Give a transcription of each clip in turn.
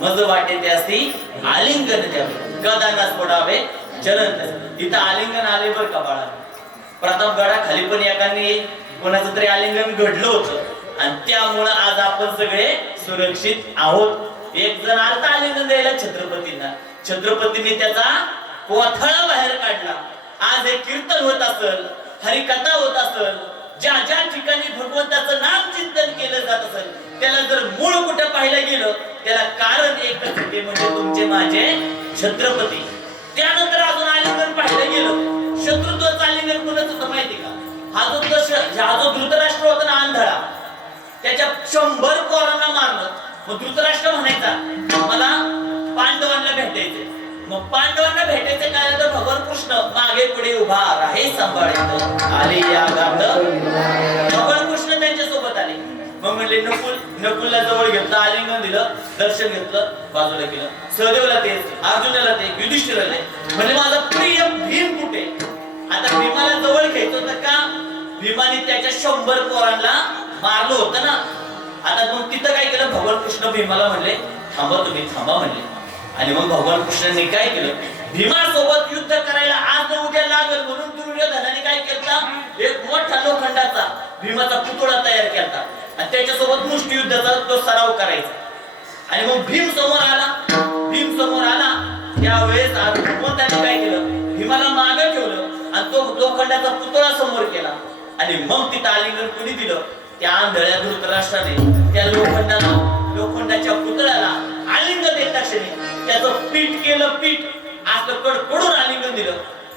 मज वाटे त्यासी आलिंगन द्यावे गदाना सोडावे चरण तिथं आलिंगन आले बर का बाळा? प्रतापगडा खाली पण एकाने कोणाचं तरी आलिंगन घडलं होतं. आणि त्यामुळं आज आपण सगळे सुरक्षित आहोत. एक जण आलता आलिंगन द्यायला छत्रपतींना. छत्रपतींनी त्याचा कोथळा बाहेर काढला. आज हे कीर्तन होत असल हरिकथा होत असल ज्या ज्या ठिकाणी भगवंताचं नाम चिंतन केलं जात असेल त्याला जर मूळ कुठं पाहिलं गेलं त्याला कारण एकच ते म्हणजे तुमचे माझे छत्रपती. त्यानंतर अजून आलिंगन पाहिलं गेलं शत्रुत्वाचं आलिंगन कोणाचं होतं माहिती का? हा जो दश- हा जो धृतराष्ट्र होता ना आंधळा त्याच्या शंभर कोरांना मारलं. मग धृतराष्ट्र म्हणायचा मग पांडवांना भेटायचे काय? तर भगवान कृष्ण मागे पुढे उभा राहे सांभाळायचं आले या गात भगवान कृष्ण त्यांच्यासोबत आले. मग म्हणले नकुल नकुलला जवळ घेतलं आलिंगन दिलं दर्शन घेतलं बाजूला केलं. सहदेवला ते अर्जुनाला ते युधिष्ठिराला म्हणजे माझा प्रिय भीम कुठे? आता भीमाला जवळ घ्यायचं होतं का? भीमाने त्याच्या शंभर पोरांना मारलं होतं ना. आता मग तिथं काय केलं? भगवान कृष्ण भीमाला म्हणले थांबा तुम्ही थांबा म्हणले. आणि मग भगवान कृष्णाने काय केलं? भीमासोबत युद्ध करायला आज उद्या लागल म्हणून दुर्योधनाने काय केलं? एक मोठा लोखंडाचा भीमाचा पुतळा तयार केला. आणि त्याच्यासोबत मुष्टियुद्धाचा तो सराव करायचा. आणि मग भीम समोर आला. भीम समोर आला. त्यावेळेस आज भगवंताने काय केलं? भीमाला मागे ठेवलं आणि तो लोखंडाचा पुतळा समोर केला. आणि मग तिथं आलिंगन कुणी दिलं? त्या आंधळ्या धृतराष्ट्राने. त्या लोखंडाला लोखंडाच्या पुतळ्याला आलिंगन देत क्षणी त्याचं पीठ केलं पीठ. असं कडकडून आलिंगन दिलं.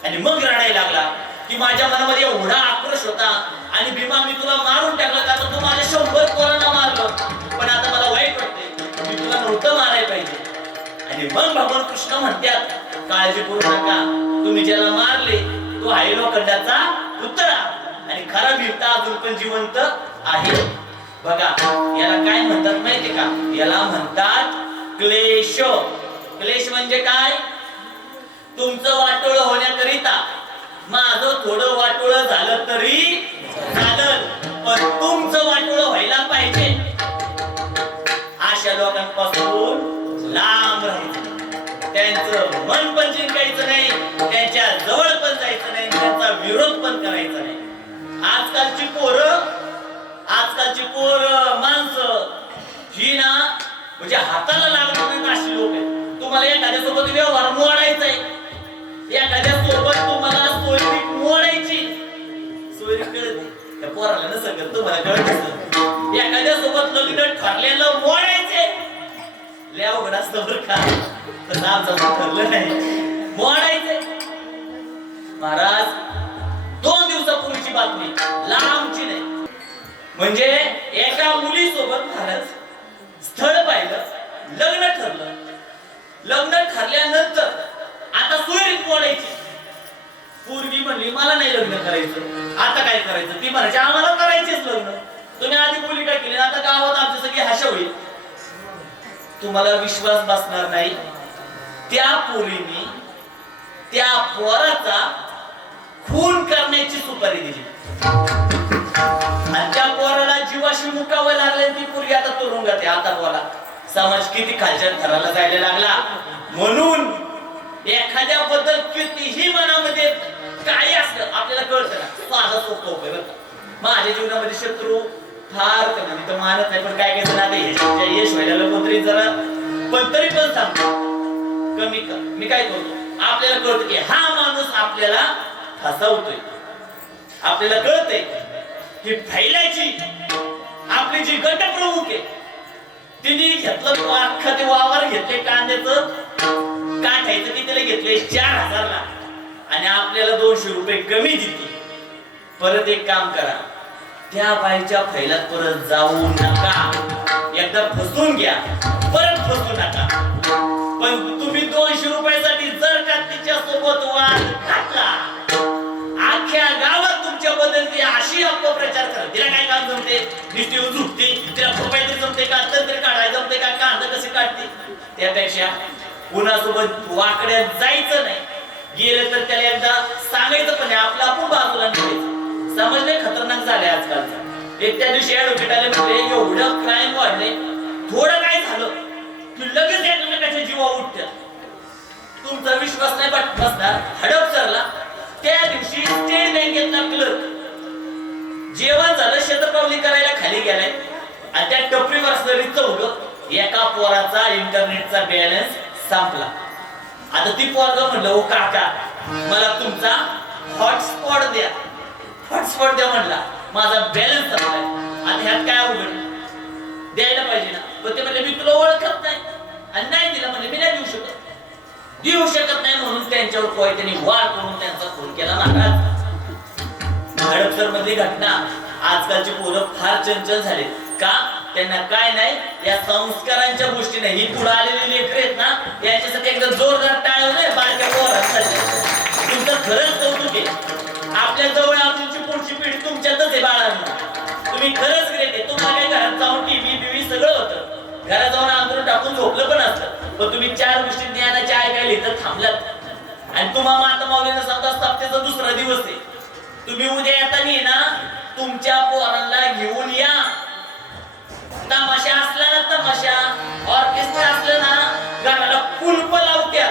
आणि मग रडायला लागला की माझ्या मनामध्ये एवढा आक्रोश होता आणि भीमा मी तुला मारून टाकलं कारण तू माझ्या शंभर पोरांना मारलं. पण आता मला वाईट वाटते मी तुला नव्हतं मारायला पाहिजे. आणि मग भगवान कृष्ण म्हणतात काळजी करू नका. तुम्ही ज्याला मारले तो आहे लोखंडाचा पुतळा. आणि खरा भीमता अजून पण जिवंत आहे. बघा याला काय म्हणतात माहितीये का? याला म्हणतात क्लेश. क्लेश म्हणजे काय? तुमचं वाटोळ होण्याकरिता माझं थोडं वाटोळ झालं तरी झालं पण तुमचं वाटोळ व्हायला पाहिजे. अशा लोकांपासून लांब राहायचं. त्यांचं मन पण जिंकायचं नाही त्यांच्या जवळ पण जायचं नाही त्यांचा विरोध पण करायचा नाही. आजकालची पोरं आजकालची पोरं माणसं ही ना म्हणजे हाताला लागणार नाही अशी लोक आहेत. तुम्हाला एखाद्या सोबत व्यवहार मोडायचा आहे एखाद्या सोबत तुम्हाला सोयरीक मोडायची. सोयरीक कळत त्या पोराला न सांगत तुम्हाला कळत असेल. एखाद्या सोबत लग्न ठरलेलं मोडायचे. लय अवघड असतं बरं का. तसं आमचं ठरलं नाही. मोडायचे. महाराज दोन दिवसापूर्वीची बातमी. लांबची नाही. म्हणजे एका मुलीसोबत महाराज स्थळ पाहिलं लग्न ठरलं. लग्न ठरल्यानंतर आता सोयरीक बोलायची. पूर्वी म्हणली मला नाही लग्न करायचं. आता काय करायचं? ती म्हणायची आम्हाला करायचेच लग्न. तुम्ही आधी मुली काय केली? आता गावात आमची सगळी हशा होईल. तुम्हाला विश्वास बसणार नाही. त्या पोरीने त्या पोराचा खून करण्याची सुपारी दिली. समाज किती खालच्या थराला जायला लागला. म्हणून एखाद्या बद्दल कितीही मनामध्ये काही असलं आपल्याला कळतं ना माझा सोपं उपाय बरं माझ्या जीवनामध्ये शत्रू फार कमी मी तर मानत नाही पण काय काय जण आता यश व्हायला कोणतरी जरा पण तरी पण सांगतो. कमी कर. मी काय करतो? आपल्याला कळतं की हा माणूस आपल्याला फसवतोय. आपल्याला कळतंय की फैलायची आपली जी गट प्रमुख आहे तिने घेतलं अख्खा ते वावर घेतले कांद्याच. काठायचं कितीला घेतले चार हजारला. आणि आपल्याला दोनशे रुपये कमी दिली. परत एक काम करा. त्या बाईच्या फैलात परत जाऊ नका. एकदा फसवून घ्या. परत फसू नका. पण तुम्ही दोनशे रुपयासाठी जर का तिच्या सोबत वाद घातला अख्ख्या गावात तुमच्या बद्दल ती अशी अपप्रचार करा. तिला काय काम जमते? निष्ठी येऊन झुकते जमते का? तंत्र काढायला जमते का? कांदा कसे काढते? त्यापेक्षा कुणासोबत वाकड्यात जायचं नाही. गेलं तर त्याला एकदा सांगायचं पण आपलं आपण बाजूला निघायचं. समज खतरनाक झाले आजकाल. एक त्या दिवशी ऍडव्होकेट आले म्हणजे एवढं क्राईम वाढले थोडं काय झालं? की लगेच एकमेकाच्या जीवा उठतात तुमचा विश्वास नाही बट बसणार. हडपसरला त्या दिवशी स्टेट बँकेतला क्लर्क जेवण झालं शेतपावली करायला खाली गेलाय. आणि त्या टपरीवर असलेली चौघ एका पोराचा इंटरनेटचा बॅलन्स संपला. आता ती पोरग म्हणलं ओ काका मला तुमचा हॉटस्पॉट द्या. हॉटस्पॉट द्या म्हणला. माझा बॅलन्स संपलाय. आता ह्यात काय अवघड? द्यायला पाहिजे ना. पण ते म्हणले मी तुला ओळखत नाही. आणि नाही दिला म्हणजे मी नाही देऊ शकत. देऊ शकत नाही म्हणून त्यांच्यावर कोय त्यांनी वार करून त्यांचा खून केला महाराज हडपसर मधली घटना. आजकालची पोरं फार चंचल झाले. का? त्यांना काय नाही? या संस्कारांच्या गोष्टी नाही ही पुढे आलेली लेकर आहेत ना याच्यासाठी एकदा जोरदार टाळ नाही बारक्या पोरांसाठी तुमचं खरंच कौतुक आहे. आपल्या जवळ अजूनची पुढची पिढी तुमच्यातच आहे बाळांना. तुम्ही खरंच ग्रेट आहे तुम्हाला घरात जाऊन टीव्ही बीव्ही सगळं होतं. घरात जाऊन अंतरून टाकून झोपलं पण असतं. पण तुम्ही चार गोष्टी ज्ञानाच्या ऐकायला इथं थांबलात. आणि तुम्हा माता माऊलीनं समजा सप्त्याचा दुसरा दिवस आहे. तुम्ही उद्या येताना ना तुमच्या पोरांना घेऊन या. तमाशा असला ना तमाशा. ऑर्केस्ट्रा असलं ना घराला कुलप लावत्या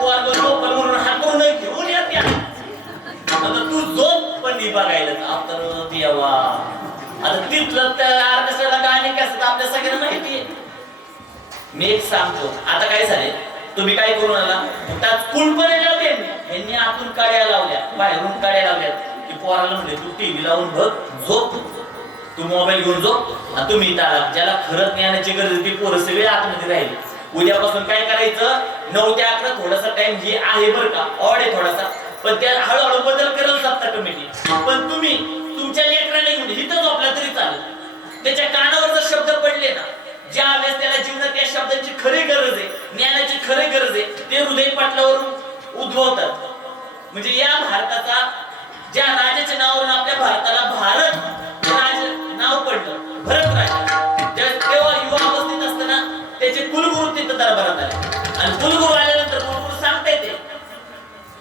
पोरग झोपल म्हणून हातून घेऊन येत्या आता तू झोप पण नाही बघायला आता देवा. आता तिथलं त्या ऑर्केस्ट्राला गाणे कसं आपल्या सगळ्यांना माहिती मी एक सांगतो आता काय झाले तुम्ही काय करून आला त्यात कुलपणे लावले यांनी आतून काड्या लावल्या बाहेरून काड्या लावल्या. की पोराला म्हणले तू टीव्ही लावून बघ झोप. तू मोबाईल घेऊन जो आणि तुम्ही इथं ज्याला खरंच ज्ञानाची गरज ती पोरं सगळे आतमध्ये राहील. उद्यापासून काय करायचं? नऊ ते अकरा थोडासा टाइम जे आहे बरं का. ऑड आहे थोडासा. पण त्या हळूहळू बदल करेल सप्ता कमिटी पण तुम्ही तुमच्या लेकराला घेऊन इथं झोपला तरी चालेल. त्याच्या कानावर जर शब्द पडले ना ज्या वेळेस त्याला जीवनात या शब्दांची खरी गरज आहे ज्ञानाची खरी गरज आहे ते हृदय पाटलावरून उद्भवतात. म्हणजे या भारताचा ज्या राजाच्या नावावरून आपल्या भारताला भारत तिथं दरबारात आले. आणि कुलगुरू आल्यानंतर कुलगुरू सांगता येते.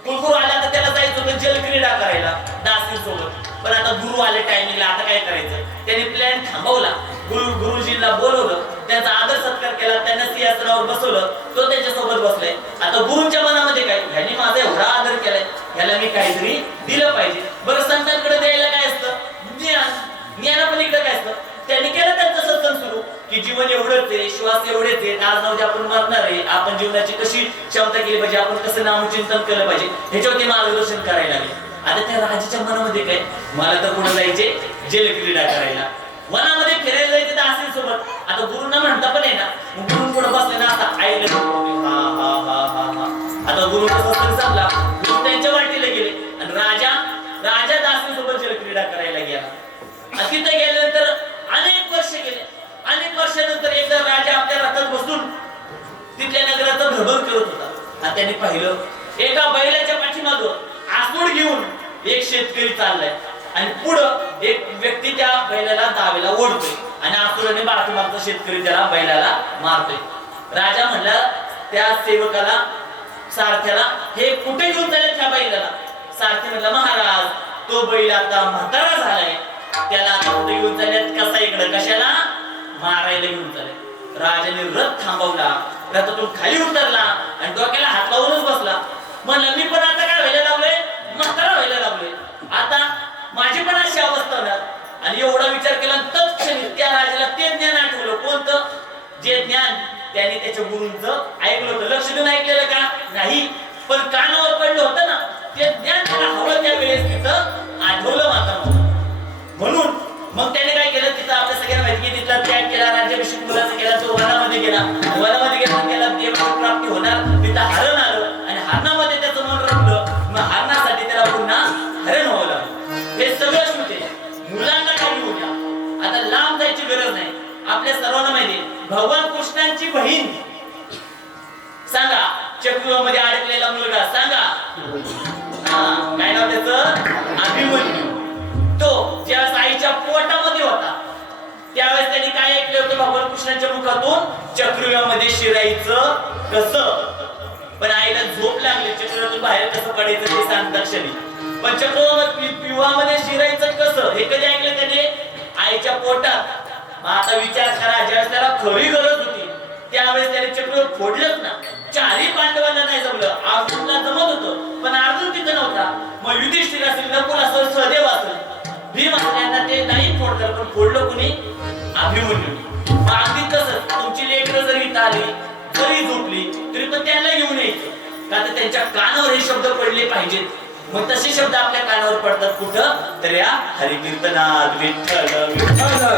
कुलगुरू आला तर त्याला जायचं होतं जलक्रीडा करायला दासी सोबत पण आता गुरु आले टायमिंगला आता काय करायचं? त्यांनी प्लॅन थांबवला. गुरु गुरुजींना बोलवलं. त्यांचा आदर सत्कार केला. त्यांना सिंहासनावर बसवलं. तो त्यांच्यासोबत बसलाय. आता गुरुच्या मनामध्ये काय? ह्यांनी माझा एवढा आदर केलाय. ह्याला मी काहीतरी दिलं पाहिजे. बरं संतांकडे द्यायला काय असतं? ज्ञान. ज्ञानापलीकडे काय असतं? त्यांनी केलं त्यांचं सत्संग सुरू. की जीवन एवढंच आहे श्वास एवढेच आहे आज नव्हते आपण मरणार आहे. आपण जीवनाची कशी क्षमता केली पाहिजे आपण कसं नामचिंतन केलं पाहिजे ह्याच्यावरती मार्गदर्शन करायला लागले आता त्या राजाच्या मनामध्ये काय? मला तर कुठं जायचे? जेल क्रीडा करायला. वनामध्ये फिरायला जायचे तर असेल सोबत. आता गुरुंना म्हणता पण आहे ना गुरु पुढे बसले ना आता आईला हा हा हा हा हा. आता गुरु कसं चालला तिथल्या नगराचा भ्रमण करत होता. आणि त्याने पाहिलं एका बैलाच्या पाठीमाग आसूड घेऊन एक शेतकरी चाललाय. आणि पुढं एक व्यक्ती त्या बैलाला दावेला ओढतोय. आणि आसुराने पाठीमागचा शेतकरी त्याला बैलाला मारतोय. राजा म्हणला त्या सेवकाला सारथ्याला हे कुठे घेऊन चालले त्या बैलाला? सारथी म्हणला महाराज तो बैल आता म्हातारा झालाय. त्याला आता कुठे घेऊन चालल्यात कसा इकडं? कशाला? मारायला घेऊन चालले राजाने रथ थांबवला. रथातून खाली उतरला आणि डोक्याला हात लावूनच बसला. म्हणलं मी पण आता काय व्हायला लावलोय म्हातारा व्हायला लावलोय आता माझी पण अशी अवस्था होणार. आणि एवढा विचार केला तत्क्षणी त्या राजाला ते ज्ञान आठवलं. कोणतं? जे ज्ञान त्याने त्याच्या गुरूंच ऐकलं होतं. लक्ष देऊन ऐकलेलं का? नाही. पण कानावर पडलं होतं ना ते ज्ञान त्याला हवं त्या वेळेस तिथं आठवलं माता म्हणून मग त्याने काय केलं? तिथं आपल्या सगळ्यांना माहिती की तिथला त्याग केला राज्याभिषेक मुलाचा केला तो वनामध्ये गेला. वनामध्ये सर्वांना माहिती भगवान कृष्णांची बहीण. सांगा चक्रुमध्ये अडकलेला मुलगा सांगा. काय नाव त्याच? अभिमन्यू. तो ज्यावेळेस आईच्या पोटामध्ये होता त्यावेळेस त्यांनी काय ऐकलं होतं भगवान कृष्णाच्या मुखातून? चक्रुव्यामध्ये शिरायचं कसं? पण आईला झोप लागली चक्रुव्यातून बाहेर कसं पडायचं ते सांगता क्षणी. पण चक्रुव्यामध्ये शिरायचं कसं? हे कधी ऐकलं त्याने? आईच्या पोटात. मग आता विचार करा ज्यावेळेस त्याला खरी गरज होती त्यावेळेस त्याने चक्र फोडलंच ना. चारही पांडवांना नाही जमलं. अर्जुनला जमत होतं पण अर्जुन तिथं नव्हता. मग युधिष्ठिर असेल नकुल असेल सहदेव असेल भीम असेल ते नाही फोडलं पण फोडलं कुणी? अभिमन्यू. मग अगदी कसं तुमची लेकरं जरी इथं आली जरी झोपली तरी पण त्यांना घेऊन यायचं. का तर त्यांच्या कानावर हे शब्द पडले पाहिजेत. मग तसे शब्द आपल्या कानावर पडतात कुठं? तर या हरिकीर्तनात. विठ्ठल विठ्ठल